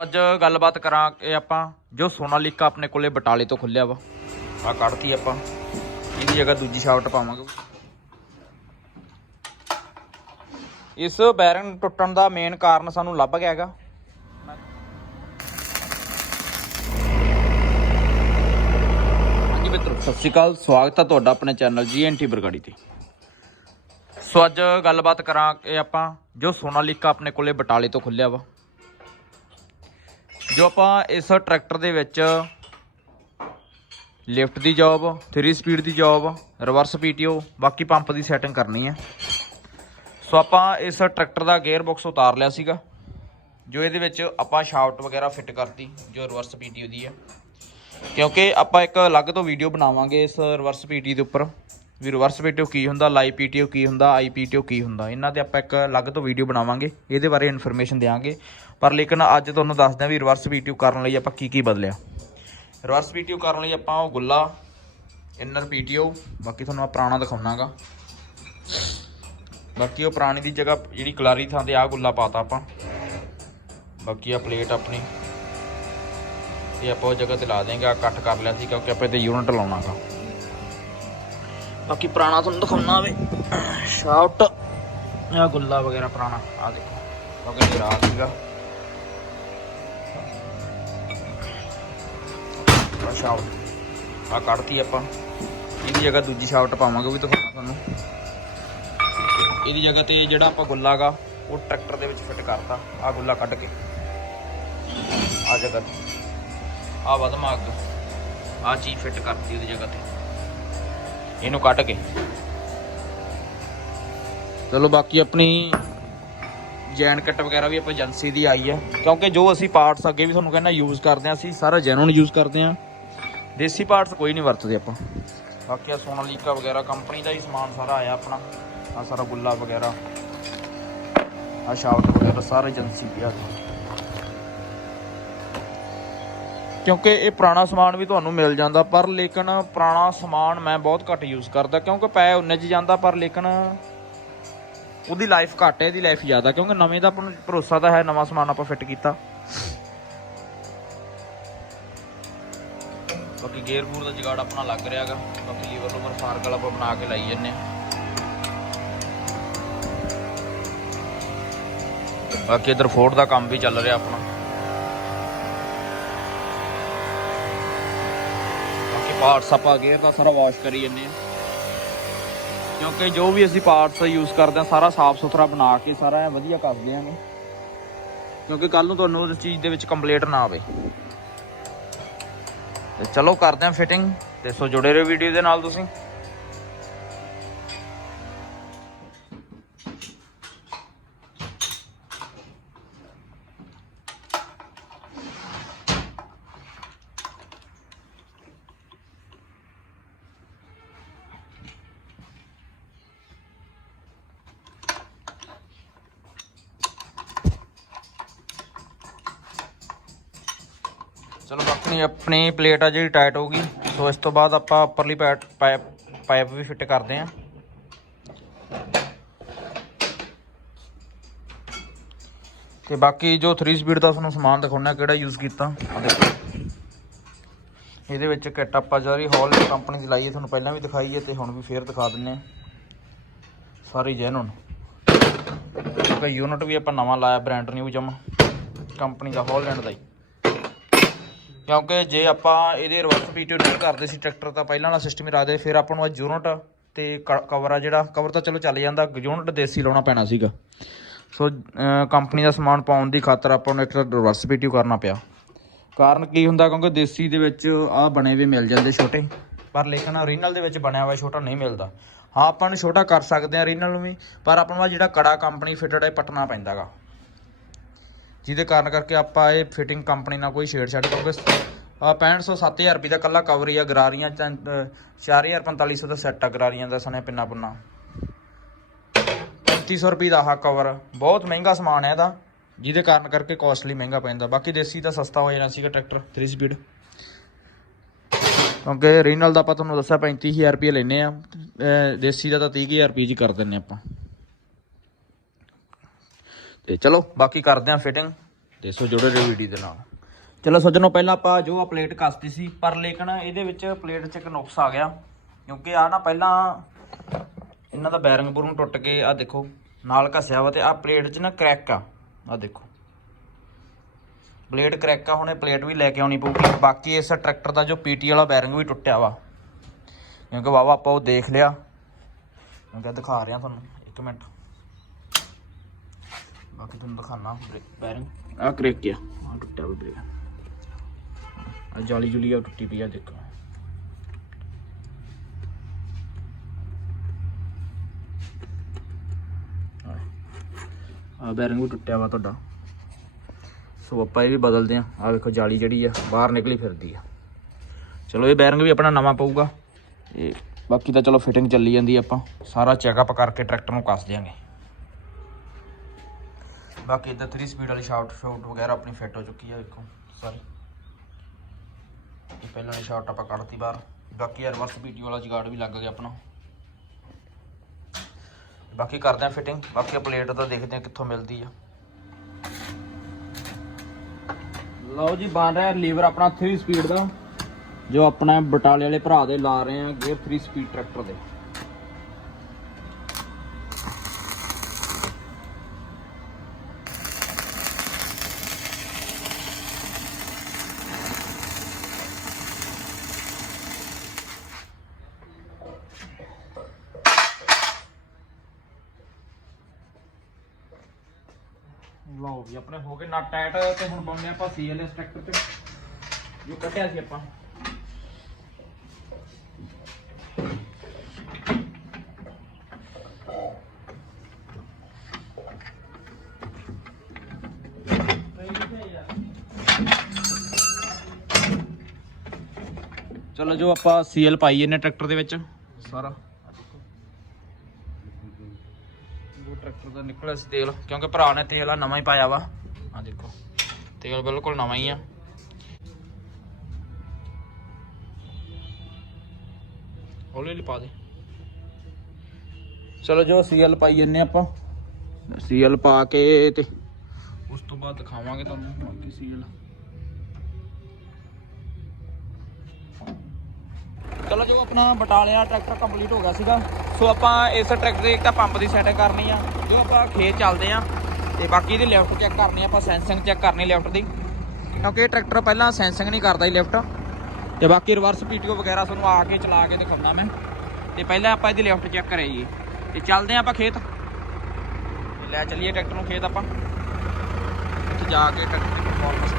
ਅੱਜ ਗੱਲਬਾਤ ਕਰਾਂ ਕਰਾਂਗੇ ਆਪਾਂ, ਜੋ ਸੋਨਾਲੀਕਾ ਆਪਣੇ ਕੋਲੇ ਬਟਾਲੇ ਤੋਂ ਖੁੱਲਿਆ ਵਾ। ਆ ਕੱਢਤੀ ਆਪਾਂ? ਇਹਦੀ ਜਗ੍ਹਾ ਦੂਜੀ ਸ਼ਾਫਟ ਪਾਵਾਂਗੇ। ਇਸ ਬੈਰਿੰਗ ਟੁੱਟਣ ਦਾ ਮੇਨ ਕਾਰਨ ਸਾਨੂੰ ਲੱਭ ਗਿਆ ਹੈਗਾ। ਹਾਂਜੀ ਮਿੱਤਰੋ, ਸਤਿ ਸ਼੍ਰੀ ਅਕਾਲ। ਸਵਾਗਤ ਹੈ ਤੁਹਾਡਾ ਆਪਣੇ ਚੈਨਲ ਜੀਐਨਟੀ ਬਰਗਾੜੀ ਤੇ। ਸੋ ਅੱਜ ਗੱਲਬਾਤ ਕਰਾਂ ਕਰਾਂਗੇ ਆਪਾਂ, ਜੋ ਸੋਨਾਲੀਕਾ ਆਪਣੇ ਕੋਲੇ ਬਟਾਲੇ ਤੋਂ ਖੁੱਲਿਆ ਵਾ। ਜੋ ਆਪਾਂ ਇਸ ਟਰੈਕਟਰ ਦੇ ਵਿੱਚ ਲਿਫਟ ਦੀ ਜੌਬ 3 ਸਪੀਡ ਦੀ ਜੌਬ ਰਿਵਰਸ ਪੀਟੀਓ ਬਾਕੀ ਪੰਪ ਦੀ ਸੈਟਿੰਗ ਕਰਨੀ ਹੈ। ਸੋ ਆਪਾਂ ਇਸ ਟਰੈਕਟਰ ਦਾ ਗੇਅਰ ਬਾਕਸ ਉਤਾਰ ਲਿਆ ਸੀਗਾ, ਜੋ ਇਹਦੇ ਵਿੱਚ ਆਪਾਂ ਸ਼ਾਫਟ ਵਗੈਰਾ ਫਿੱਟ ਕਰਤੀ, ਜੋ ਰਿਵਰਸ ਪੀਟੀਓ ਦੀ ਹੈ। ਕਿਉਂਕਿ ਆਪਾਂ ਇੱਕ ਅਲੱਗ ਤੋਂ ਵੀਡੀਓ ਬਣਾਵਾਂਗੇ ਇਸ ਰਿਵਰਸ ਪੀਟੀ ਦੇ ਉੱਪਰ। ਵੀ ਰਿਵਰਸ ਪੀਟੀਓ ਕੀ ਹੁੰਦਾ ਲਾਈਵ ਪੀਟੀਓ ਕੀ ਹੁੰਦਾ ਆਈ ਪੀਟੀਓ ਕੀ ਹੁੰਦਾ, ਇਹਨਾਂ ਤੇ ਆਪਾਂ ਇੱਕ ਅਲੱਗ ਤੋਂ ਵੀਡੀਓ ਬਣਾਵਾਂਗੇ, ਇਹਦੇ ਬਾਰੇ ਇਨਫੋਰਮੇਸ਼ਨ ਦੇਵਾਂਗੇ ਪਰ ਲੇਕਿਨ ਅੱਜ ਤੁਹਾਨੂੰ ਦੱਸਦੇ ਹਾਂ ਵੀ ਰਿਵਰਸ ਪੀਟੀਓ ਕਰਨ ਲਈ ਆਪਾਂ ਕੀ ਕੀ ਬਦਲਿਆ। ਰਿਵਰਸ ਪੀਟੀਓ ਕਰਨ ਲਈ ਆਪਾਂ ਉਹ ਗੁੱਲਾ ਇਨਰ ਪੀਟੀਓ ਬਾਕੀ ਤੁਹਾਨੂੰ ਆ ਪੁਰਾਣਾ ਦਿਖਾਉਣਾਗਾ। ਬਾਕੀ ਉਹ ਪੁਰਾਣੀ ਦੀ ਜਗ੍ਹਾ ਜਿਹੜੀ ਕਲਾਰੀ ਥਾਂ ਤੇ ਆ ਗੁੱਲਾ ਪਾਤਾ ਆਪਾਂ। ਬਾਕੀ ਆ ਪਲੇਟ ਆਪਣੀ। ਇਹ ਆਪਾਂ ਉਹ ਜਗ੍ਹਾ ਤੇ ਲਾ ਦੇਂਗੇ ਆ ਕੱਟ ਕਰ ਲਿਆ ਸੀ ਕਿਉਂਕਿ ਆਪਾਂ ਇਹਦੇ ਯੂਨਿਟ ਲਾਉਣਾਗਾ। ਬਾਕੀ ਪੁਰਾਣਾ ਤੁਹਾਨੂੰ ਦਿਖਾਉਣਾ ਵੇ। ਸ਼ਾਫਟ ਆ ਗੁੱਲਾ ਵਗੈਰਾ ਪੁਰਾਣਾ ਆ ਦੇਖੋ। ਕਿਉਂਕਿ ਰਾਤ ਸੀਗਾ। ਆ ਸ਼ਾਫਟ ਆ ਕੱਢਤੀ ਆਪਾਂ। ਇਹਦੀ ਜਗ੍ਹਾ ਦੂਜੀ ਸ਼ਾਫਟ ਪਾਵਾਂਗੇ, ਉਹ ਵੀ ਦਿਖਾਉਣਾ ਤੁਹਾਨੂੰ। ਇਹਦੀ ਜਗ੍ਹਾ ਤੇ ਜਿਹੜਾ ਆਪਾਂ ਗੁੱਲਾਗਾ ਉਹ ਟਰੈਕਟਰ ਦੇ ਵਿੱਚ ਫਿੱਟ ਕਰਤਾ। ਆ ਗੁੱਲਾ ਕੱਢ ਕੇ। ਆ ਜਗ੍ਹਾ ਤੇ। ਆ ਵਦਮਾ ਆ ਚੀਜ਼ ਫਿੱਟ ਕਰਤੀ ਉਹਦੀ ਜਗ੍ਹਾ ਤੇ। ਇਹਨੂੰ ਕੱਢ ਕੇ। ਚਲੋ ਬਾਕੀ ਆਪਣੀ ਜੈਨ ਕਿੱਟ ਵਗੈਰਾ ਵੀ ਆਪਾਂ ਏਜੰਸੀ ਦੀ ਆਈ ਹੈ ਕਿਉਂਕਿ ਜੋ ਅਸੀਂ ਪਾਰਟਸ ਅੱਗੇ ਵੀ ਤੁਹਾਨੂੰ ਕਹਿੰਦਾ ਯੂਜ਼ ਕਰਦੇ ਹਾਂ ਅਸੀਂ ਸਾਰਾ ਜੈਨੂਨ ਯੂਜ਼ ਕਰਦੇ ਹਾਂ ਦੇਸੀ ਪਾਰਟਸ ਕੋਈ ਨਹੀਂ ਵਰਤਦੇ ਆਪਾਂ। ਬਾਕੀ ਆ ਸੋਨਾਲੀਕਾ ਵਗੈਰਾ ਕੰਪਨੀ ਦਾ ਹੀ ਸਮਾਨ ਸਾਰਾ ਆਇਆ ਆਪਣਾ। ਆ ਸਾਰਾ ਗੁੱਲਾ ਵਗੈਰਾ। ਆ ਸ਼ਾਫਟ ਵਗੈਰਾ, ਸਾਰਾ ਏਜੰਸੀ ਪਿਆ ਕਿਉਂਕਿ ਇਹ ਪੁਰਾਣਾ ਸਮਾਨ ਵੀ ਤੁਹਾਨੂੰ ਮਿਲ ਜਾਂਦਾ, ਪਰ ਲੇਕਿਨ ਪੁਰਾਣਾ ਸਮਾਨ ਮੈਂ ਬਹੁਤ ਘੱਟ ਯੂਜ਼ ਕਰਦਾ, ਕਿਉਂਕਿ ਪੈ ਉਹਨੇ ਚ ਜਾਂਦਾ, ਪਰ ਲੇਕਿਨ ਉਹਦੀ ਲਾਈਫ ਘੱਟ ਹੈ, ਇਹਦੀ ਲਾਈਫ ਜ਼ਿਆਦਾ, ਕਿਉਂਕਿ ਨਵੇਂ ਦਾ ਆਪਾਂ ਨੂੰ ਭਰੋਸਾ ਤਾਂ ਹੈ, ਨਵਾਂ ਸਮਾਨ ਆਪਾਂ ਫਿੱਟ ਕੀਤਾ। ਬਾਕੀ ਗੇਅਰ ਗੂਰ ਦਾ ਜਗਾੜ ਆਪਣਾ ਲੱਗ ਰਿਹਾਗਾ ਬਾਕੀ ਲੀਵਰ ਲੂਵਰ ਫਾਰਕ ਵਾਲਾ ਆਪਾਂ ਬਣਾ ਕੇ ਲਾਈ ਜੰਨੇ ਬਾਕੀ ਇਧਰ ਫੋਰਡ ਦਾ ਕੰਮ ਵੀ ਚੱਲ ਰਿਹਾ ਆਪਣਾ ਬਾਕੀ ਪਾਰਟਸ ਆਪਾਂ ਗੇਅਰ ਦਾ ਸਾਰਾ ਵਾਸ਼ ਕਰੀ ਜੰਨੇ ਆ ਕਿਉਂਕਿ ਜੋ ਵੀ ਅਸੀਂ ਪਾਰਟਸ ਯੂਜ਼ ਕਰਦੇ ਹਾਂ, ਸਾਰਾ ਸਾਫ਼ ਸੁਥਰਾ ਬਣਾ ਕੇ ਸਾਰਾ ਵਧੀਆ ਕਰਦੇ ਆਂ ਕਿਉਂਕਿ ਕੱਲ ਨੂੰ ਤੁਹਾਨੂੰ ਉਸ ਚੀਜ਼ ਦੇ ਵਿੱਚ ਕੰਪਲੀਟ ਨਾ ਆਵੇ। ਤੇ ਚਲੋ ਕਰਦੇ ਆਂ ਫਿਟਿੰਗ ਤੇ ਸੋ ਜੁੜੇ ਰਹੋ ਵੀਡੀਓ ਦੇ ਨਾਲ ਤੁਸੀਂ। ਆਪਣੀ ਆਪਣੀ ਪਲੇਟ ਆ ਜਿਹੜੀ ਟਾਈਟ ਹੋਊਗੀ। ਸੋ ਇਸ ਤੋਂ ਬਾਅਦ ਆਪਾਂ ਉੱਪਰਲੀ ਪਾਈਪ ਪਾਈਪ ਪਾਈਪ ਵੀ ਫਿੱਟ ਕਰਦੇ ਆਂ। ਤੇ ਬਾਕੀ ਜੋ 3 ਸਪੀਡ ਦਾ ਤੁਹਾਨੂੰ ਸਮਾਨ ਦਿਖਾਉਣਾ, ਕਿਹੜਾ ਯੂਜ਼ ਕੀਤਾ। ਇਹਦੇ ਵਿੱਚ ਕਿੱਟ ਆਪਾਂ ਜਿਹੜੀ ਹੌਲ ਕੰਪਨੀ ਦੀ ਲਾਈਏ ਤੁਹਾਨੂੰ ਪਹਿਲਾਂ ਵੀ ਦਿਖਾਈ ਹੈ ਤੇ ਹੁਣ ਵੀ ਫੇਰ ਦਿਖਾ ਦਿੰਨੇ ਆ। ਸਾਰੀ ਜੈਨੂਨ ਕਿਉਂਕਿ ਯੂਨਿਟ ਵੀ ਆਪਾਂ ਨਵਾਂ ਲਾਇਆ ਬ੍ਰਾਂਡ ਨਿਊ ਜਮ। ਕੰਪਨੀ ਦਾ ਹੌਲੈਂਡ ਦਾ ਹੀ। ਕਿਉਂਕਿ ਜੇ ਆਪਾਂ ਇਹਦੇ ਰਿਵਰਸ ਪੀਟੀਓ ਨਹੀਂ ਕਰਦੇ ਸੀ ਟਰੈਕਟਰ ਤਾਂ ਪਹਿਲਾਂ ਵਾਲਾ ਸਿਸਟਮ ਹੀ ਰੱਖਦੇ ਫਿਰ ਆਪਾਂ ਨੂੰ ਅੱਜ ਯੂਨਿਟ ਤੇ ਕਵਰ ਆ ਜਿਹੜਾ ਕਵਰ ਤਾਂ ਚਲੋ ਚੱਲ ਜਾਂਦਾ ਯੂਨਿਟ ਦੇਸੀ ਲਾਉਣਾ ਪੈਣਾ ਸੀਗਾ। ਸੋ ਕੰਪਨੀ ਦਾ ਸਮਾਨ ਪਾਉਣ ਦੀ ਖਾਤਰ ਆਪਾਂ ਨੂੰ ਇੱਕ ਰਿਵਰਸ ਪੀਟੀਓ ਕਰਨਾ ਪਿਆ। ਕਾਰਨ ਕੀ ਹੁੰਦਾ, ਕਿਉਂਕਿ ਦੇਸੀ ਦੇ ਵਿੱਚ ਆ ਬਣੇ ਵੀ ਮਿਲ ਜਾਂਦੇ ਛੋਟੇ, ਪਰ ਲੇਕਿਨ ਓਰੀਜਨਲ ਦੇ ਵਿੱਚ ਬਣਿਆ ਹੋਇਆ ਛੋਟਾ ਨਹੀਂ ਮਿਲਦਾ। ਹਾਂ, ਆਪਾਂ ਨੂੰ ਛੋਟਾ ਕਰ ਸਕਦੇ ਆ ਓਰੀਜਨਲ ਨੂੰ ਵੀ, ਪਰ ਆਪਾਂ ਨੂੰ ਆਹ ਜਿਹੜਾ ਕੜਾ ਕੰਪਨੀ ਫਿਟਡ ਹੈ ਪਟਣਾ ਪੈਂਦਾਗਾ। ਜਿਹਦੇ ਕਾਰਨ ਕਰਕੇ ਆਪਾਂ ਇਹ ਫਿਟਿੰਗ ਕੰਪਨੀ ਨਾਲ ਕੋਈ ਛੇੜਛਾੜ ਕਿਉਂਕਿ ਆ 6500 7000 ਰੁਪਏ ਦਾ ਕੱਲਾ ਕਵਰ ਹੀ ਆ ਗਰਾਰੀਆਂ 4000 4500 ਦਾ ਸੈੱਟ ਆ ਗਰਾਰੀਆਂ ਦਾ ਸਣੇ ਪਿੰਨਾ ਪੁੰਨਾ। 3500 ਰੁਪਏ ਦਾ ਆਹ ਕਵਰ ਬਹੁਤ ਮਹਿੰਗਾ ਸਮਾਨ ਹੈ ਇਹਦਾ, ਜਿਹਦੇ ਕਾਰਨ ਕਰਕੇ ਕਾਸਟਲੀ ਮਹਿੰਗਾ ਪੈਂਦਾ ਬਾਕੀ ਦੇਸੀ ਦਾ ਸਸਤਾ ਹੋ ਜਾਣਾ ਸੀਗਾ ਟਰੈਕਟਰ 3 ਸਪੀਡ ਕਿਉਂਕਿ ਰੀਨਲ ਦਾ ਆਪਾਂ ਤੁਹਾਨੂੰ ਦੱਸਿਆ 35000 ਰੁਪਏ ਲੈਨੇ ਆ, ਅਹ, ਦੇਸੀ ਦਾ ਤਾਂ 30000 ਰੁਪਏ ਜੀ ਕਰ ਦਿੰਨੇ ਆਪਾਂ। ਤੇ ਚਲੋ, ਬਾਕੀ ਕਰਦੇ ਆਂ ਫਿਟਿੰਗ ਤੇ ਸੋ ਜੁੜੇ ਰਹੋ ਵੀਡੀਓ ਦੇ ਨਾਲ। ਚਲੋ ਸੱਜਣੋ, ਪਹਿਲਾਂ ਆਪਾਂ ਜੋ ਆ ਪਲੇਟ ਕੱਸਤੀ ਸੀ, ਪਰ ਲੇਕਿਨ ਇਹਦੇ ਵਿੱਚ ਪਲੇਟ 'ਚ ਇੱਕ ਨੁਕਸ ਆ ਗਿਆ, ਕਿਉਂਕਿ ਆ ਨਾ ਪਹਿਲਾਂ ਇਹਨਾਂ ਦਾ ਬੈਰਿੰਗ ਬੁਰੰਗ ਟੁੱਟ ਕੇ ਆ ਦੇਖੋ, ਨਾਲ ਘਸਿਆ ਵਾ ਤੇ ਆ ਪਲੇਟ 'ਚ ਨਾ ਕ੍ਰੈਕ ਆ ਆ ਦੇਖੋ। ਪਲੇਟ ਕ੍ਰੈਕ ਆ, ਹੁਣੇ ਪਲੇਟ ਵੀ ਲੈ ਕੇ ਆਉਣੀ ਪਊਗੀ। ਬਾਕੀ ਇਸ ਟਰੈਕਟਰ ਦਾ ਜੋ ਪੀਟੀ ਵਾਲਾ ਬੈਰਿੰਗ ਵੀ ਟੁੱਟਿਆ ਵਾ, ਕਿਉਂਕਿ ਵਾਵਾ ਆਪਾਂ ਉਹ ਦੇਖ ਲਿਆ। ਮੈਂ ਕਿਹਾ ਦਿਖਾ ਰਿਹਾ ਤੁਹਾਨੂੰ, ਇੱਕ ਮਿੰਟ। ਬਾਕੀ ਤੁਹਾਨੂੰ ਦਿਖਾਣਾ ਬੈਰਿੰਗ ਆ ਕ੍ਰੈਕ ਆ ਆ ਟੁੱਟਿਆ ਵਾ ਬ੍ਰੇਕ ਆ ਜਾਲੀ ਜੁਲੀ ਆ ਟੁੱਟੀ ਪਈ ਆ ਦੇਖੋ ਆ ਬੈਰਿੰਗ ਵੀ ਟੁੱਟਿਆ ਵਾ ਤੁਹਾਡਾ ਸੋ ਆਪਾਂ ਇਹ ਵੀ ਬਦਲਦੇ ਆ ਆ ਵੇਖੋ ਜਾਲੀ ਜਿਹੜੀ ਆ ਬਾਹਰ ਨਿਕਲੀ ਫਿਰਦੀ ਆ। ਚਲੋ ਇਹ ਬੈਰਿੰਗ ਵੀ ਆਪਣਾ ਨਵਾਂ ਪਊਗਾ। ਇਹ ਬਾਕੀ ਤਾਂ ਚਲੋ ਫਿਟਿੰਗ ਚੱਲੀ ਜਾਂਦੀ ਆ ਆਪਾਂ। ਸਾਰਾ ਚੈੱਕਅਪ ਕਰਕੇ ਟਰੈਕਟਰ ਨੂੰ ਕੱਸ ਦਿਆਂਗੇ। ਬਾਕੀ ਇੱਧਰ 3 ਸਪੀਡ ਵਾਲੀ ਸ਼ਾਫਟ ਸ਼ਾਫਟ ਵਗੈਰਾ ਆਪਣੀ ਫਿੱਟ ਹੋ ਚੁੱਕੀ ਆ ਵੇਖੋ ਸਾਰੀ। ਇਹ ਪਹਿਲਾਂ ਵਾਲੀ ਸ਼ਾਫਟ ਆਪਾਂ ਕੱਢਤੀ ਬਾਹਰ। ਬਾਕੀ ਰਿਵਰਸ ਪੀਟੀ ਵਾਲਾ ਜਗਾੜ ਵੀ ਲੱਗ ਗਿਆ ਆਪਣਾ। ਬਾਕੀ ਕਰਦੇ ਆ ਫਿਟਿੰਗ ਬਾਕੀ ਪਲੇਟ ਤਾਂ ਦੇਖਦੇ ਆ ਕਿੱਥੋਂ ਮਿਲਦੀ ਆ। ਲਓ ਜੀ, ਬਣ ਰਿਹਾ ਲੀਵਰ ਆਪਣਾ 3 ਸਪੀਡ ਦਾ। ਜੋ ਆਪਣਾ ਬਟਾਲੇ ਵਾਲੇ ਭਰਾ ਦੇ ਲਾ ਰਹੇ ਆ ਗੇਅਰ 3 ਸਪੀਡ ਟਰੈਕਟਰ ਦੇ। ਲਓ ਵੀ ਆਪਣੇ ਹੋ ਗਏ ਨਟ ਟਾਈਟ ਤੇ ਹੁਣ ਪਾਉਂਦੇ ਆਪਾਂ ਸੀਐਲਐਸ ਟਰੈਕਟਰ ਤੇ। ਜੋ ਕੱਟਿਆ ਸੀ ਆਪਾਂ। ਚਲੋ ਜੋ ਆਪਾਂ ਸੀਐਲ ਪਾਈਏ ਨੇ ਟਰੈਕਟਰ ਦੇ ਵਿੱਚ। ਸਾਰਾ। ਉਹ ਟਰੈਕਟਰ ਦਾ ਨਿਕਲਿਆ ਸੀ ਤੇਲ ਕਿਉਂਕਿ ਭਰਾ ਨੇ ਤੇਲ ਆ ਨਵਾਂ ਹੀ ਪਾਇਆ ਵਾ। ਆ ਦੇਖੋ ਤੇਲ ਬਿਲਕੁਲ ਨਵਾਂ ਹੀ ਆ। ਹੌਲੀ ਹੌਲੀ ਪਾ ਦੇ। ਚਲੋ ਜੋ ਸੀਐਲ ਪਾਈ ਜੰਨੇ ਆਪਾਂ। ਸੀਐਲ ਪਾ ਕੇ ਤੇ ਉਸ ਤੋਂ ਬਾਅਦ ਦਿਖਾਵਾਂਗੇ ਤੁਹਾਨੂੰ ਬਾਕੀ ਸੀਐਲ। ਚਲੋ ਜੋ ਆਪਣਾ ਬਟਾਲਿਆ ਟਰੈਕਟਰ ਕੰਪਲੀਟ ਹੋ ਗਿਆ ਸੀਗਾ। ਸੋ ਆਪਾਂ ਇਸ ਟਰੈਕਟਰ ਦੇ ਇੱਕ ਤਾਂ ਪੰਪ ਦੀ ਸੈਟਿੰਗ ਕਰਨੀ ਆ। ਜੋ ਆਪਾਂ ਖੇਤ ਚੱਲਦੇ ਆ ਤੇ ਬਾਕੀ ਇਹਦੀ ਲਿਫਟ ਚੈੱਕ ਕਰਨੀ ਆਪਾਂ ਸੈਂਸਿੰਗ ਚੈੱਕ ਕਰਨੀ ਲਿਫਟ ਦੀ। ਕਿਉਂਕਿ ਇਹ ਟਰੈਕਟਰ ਪਹਿਲਾਂ ਸੈਂਸਿੰਗ ਨਹੀਂ ਕਰਦਾ ਹੀ ਲਿਫਟ। ਤੇ ਬਾਕੀ ਰਿਵਰਸ ਪੀਟੀਓ ਵਗੈਰਾ ਤੁਹਾਨੂੰ ਆ ਕੇ ਚਲਾ ਕੇ ਦਿਖਾਉਣਾ ਮੈਂ। ਤੇ ਪਹਿਲਾਂ ਆਪਾਂ ਇਹਦੀ ਲਿਫਟ ਚੈੱਕ ਕਰਾਈਏ। ਤੇ ਚੱਲਦੇ ਆ ਆਪਾਂ ਖੇਤ। ਲੈ ਚੱਲੀਏ ਟਰੈਕਟਰ ਨੂੰ ਖੇਤ ਆਪਾਂ। ਉੱਥੇ ਜਾ ਕੇ ਟਰੈਕਟਰ ਦੀ ਪਰਫਾਰਮੈਂਸ